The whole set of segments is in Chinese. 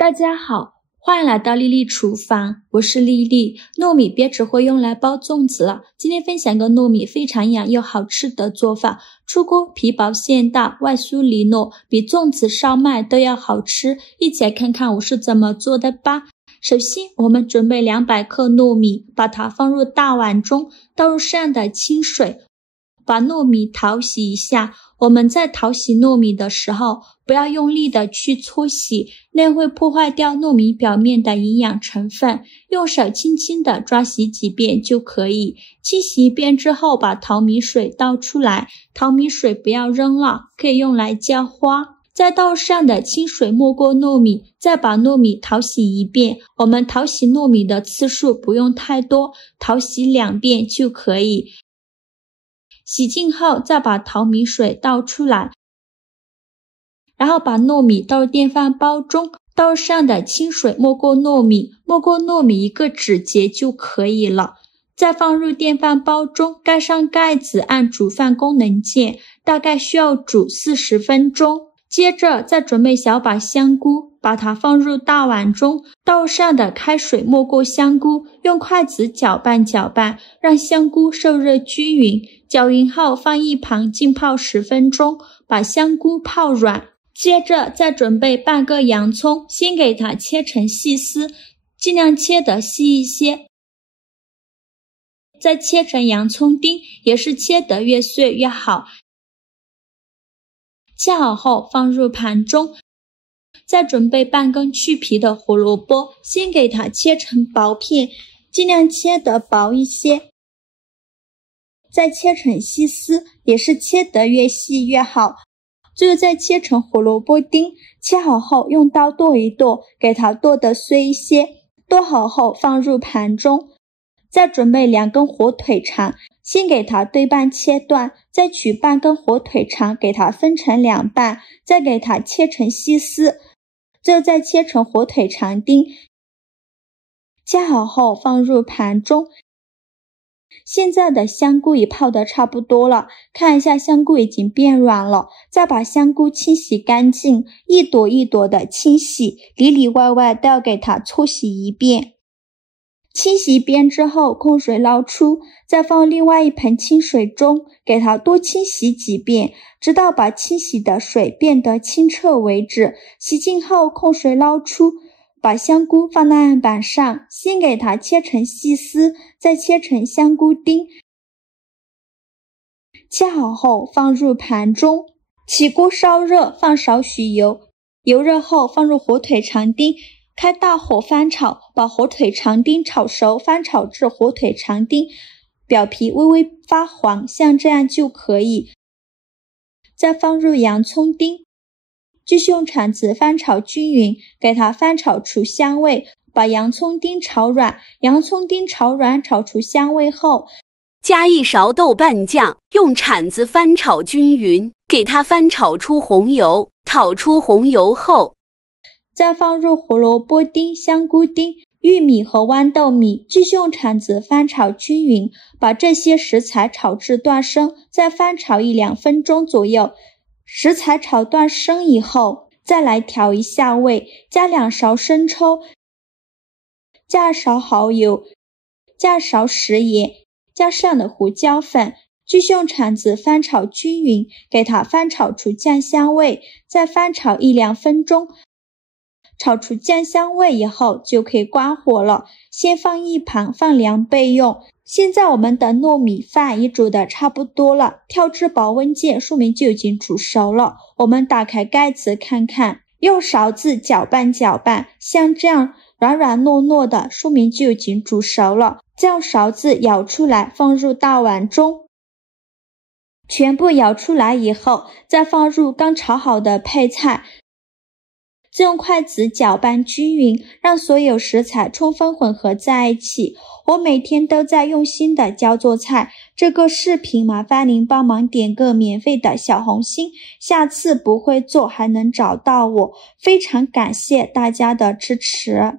大家好，欢迎来到丽丽厨房，我是丽丽。糯米别只会用来包粽子了，今天分享个糯米非常营养又好吃的做法。出锅皮薄馅大，外酥里糯，比粽子烧麦都要好吃。一起来看看我是怎么做的吧。首先我们准备200克糯米，把它放入大碗中，倒入适量的清水，把糯米淘洗一下。我们在淘洗糯米的时候，不要用力的去搓洗，那样会破坏掉糯米表面的营养成分，用手轻轻的抓洗几遍就可以。清洗一遍之后，把淘米水倒出来，淘米水不要扔了，可以用来浇花。再倒上的清水没过糯米，再把糯米淘洗一遍。我们淘洗糯米的次数不用太多，淘洗2遍就可以。洗净后再把淘米水倒出来，然后把糯米倒入电饭煲中，倒上的清水没过糯米1个指节就可以了。再放入电饭煲中，盖上盖子，按煮饭功能键，大概需要煮40分钟。接着再准备小把香菇，把它放入大碗中，倒上的开水没过香菇，用筷子搅拌搅拌，让香菇受热均匀。搅匀后放一旁浸泡10分钟，把香菇泡软。接着再准备半个洋葱，先给它切成细丝，尽量切得细一些。再切成洋葱丁，也是切得越碎越好。切好后放入盘中，再准备半根去皮的胡萝卜，先给它切成薄片，尽量切得薄一些。再切成细丝，也是切得越细越好。最后再切成胡萝卜丁，切好后用刀剁一剁，给它剁得碎一些。剁好后放入盘中，再准备2根火腿肠，先给它对半切断，再取半根火腿肠给它分成2半，再给它切成细丝，最后再切成火腿肠丁。切好后放入盘中。现在的香菇已泡得差不多了，看一下香菇已经变软了，再把香菇清洗干净，一朵一朵的清洗，里里外外都要给它搓洗一遍。清洗一遍之后控水捞出，再放另外一盆清水中，给它多清洗几遍，直到把清洗的水变得清澈为止。洗净后控水捞出，把香菇放在案板上，先给它切成细丝，再切成香菇丁。切好后放入盘中，起锅烧热，放少许油，油热后放入火腿肠丁，开大火翻炒，把火腿肠丁炒熟，翻炒至火腿肠丁表皮微微发黄，像这样就可以。再放入洋葱丁，继续用铲子翻炒均匀，给它翻炒出香味，把洋葱丁炒软。洋葱丁炒软，炒出香味后，加1勺豆瓣酱，用铲子翻炒均匀，给它翻炒出红油。炒出红油后，再放入胡萝卜丁、香菇丁、玉米和豌豆米，继续用铲子翻炒均匀，把这些食材炒至断生，再翻炒1-2分钟左右。食材炒断生以后，再来调一下味，加2勺生抽，加2勺蚝油，加2勺食盐，加上的胡椒粉，继续用铲子翻炒均匀，给它翻炒出酱香味，再翻炒1-2分钟。炒出酱香味以后就可以关火了，先放一旁，放凉备用。现在我们的糯米饭也煮得差不多了，跳至保温键说明就已经煮熟了。我们打开盖子看看，用勺子搅拌搅拌，像这样软软糯糯的，说明就已经煮熟了。再用勺子舀出来，放入大碗中。全部舀出来以后，再放入刚炒好的配菜，再用筷子搅拌均匀，让所有食材充分混合在一起。我每天都在用心的教做菜，这个视频麻烦您帮忙点个免费的小红心，下次不会做还能找到我，非常感谢大家的支持。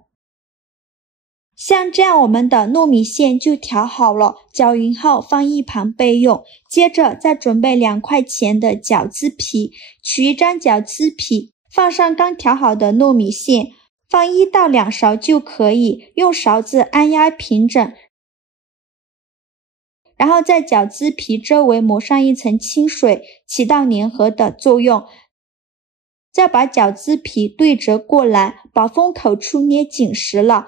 像这样我们的糯米线就调好了，搅匀后放一旁备用。接着再准备2块钱的饺子皮，取一张饺子皮，放上刚调好的糯米线，放1到2勺就可以，用勺子按压平整，然后在饺子皮周围抹上一层清水，起到粘合的作用。再把饺子皮对折过来，把封口处捏紧实了。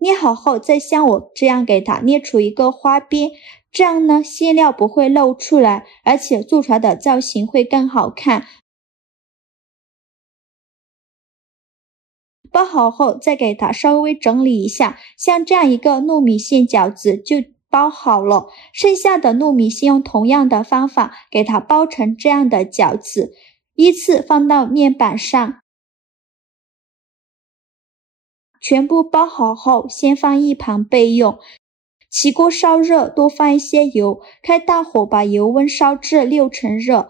捏好后，再像我这样给它捏出一个花边，这样呢，馅料不会露出来，而且做出来的造型会更好看。包好后，再给它稍微整理一下，像这样一个糯米馅饺子就包好了。剩下的糯米馅用同样的方法给它包成这样的饺子，依次放到面板上。全部包好后，先放一旁备用。起锅烧热，多放一些油，开大火把油温烧至6成热。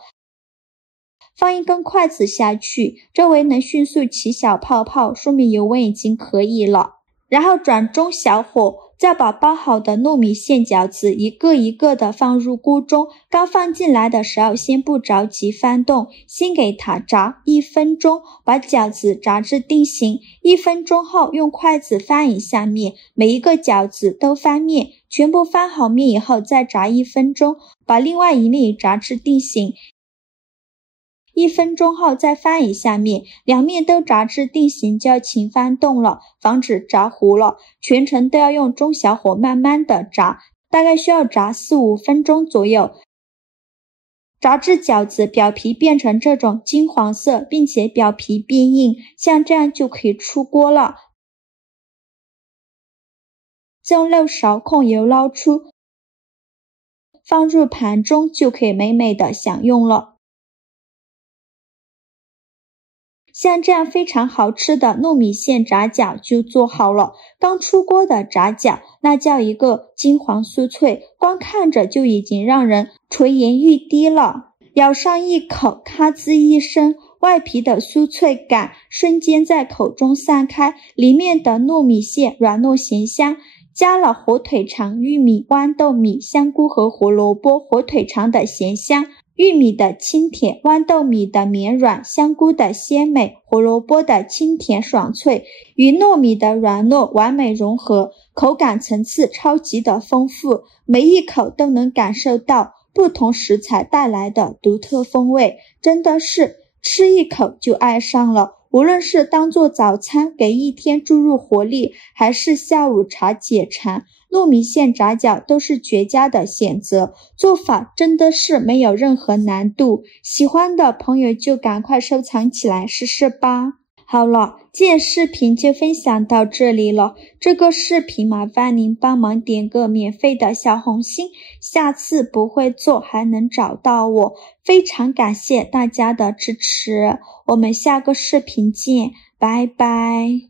放一根筷子下去，周围能迅速起小泡泡，说明油温已经可以了。然后转中小火，再把包好的糯米馅饺子一个一个的放入锅中。刚放进来的时候，先不着急翻动，先给它炸1分钟，把饺子炸至定型。1分钟后，用筷子翻一下面，每一个饺子都翻面，全部翻好面以后再炸1分钟，把另外一面也炸至定型。1分钟后再翻一下面，两面都炸至定型就要勤翻动了，防止炸糊了。全程都要用中小火慢慢的炸，大概需要炸4-5分钟左右。炸至饺子表皮变成这种金黄色，并且表皮变硬，像这样就可以出锅了。再用漏勺控油捞出，放入盘中就可以美美的享用了。像这样非常好吃的糯米馅炸饺就做好了。刚出锅的炸饺，那叫一个金黄酥脆，光看着就已经让人垂涎欲滴了。咬上一口，咔吱一声，外皮的酥脆感瞬间在口中散开，里面的糯米馅软糯咸香，加了火腿肠、玉米、豌豆米、香菇和胡萝卜，火腿肠的咸香，玉米的清甜，豌豆米的绵软，香菇的鲜美，胡萝卜的清甜爽脆，与糯米的软糯完美融合，口感层次超级的丰富，每一口都能感受到不同食材带来的独特风味，真的是吃一口就爱上了。无论是当做早餐给一天注入活力，还是下午茶解馋，糯米馅炸饺都是绝佳的选择，做法真的是没有任何难度，喜欢的朋友就赶快收藏起来试试吧。好了，今天视频就分享到这里了，这个视频麻烦您帮忙点个免费的小红心，下次不会做还能找到我，非常感谢大家的支持，我们下个视频见，拜拜。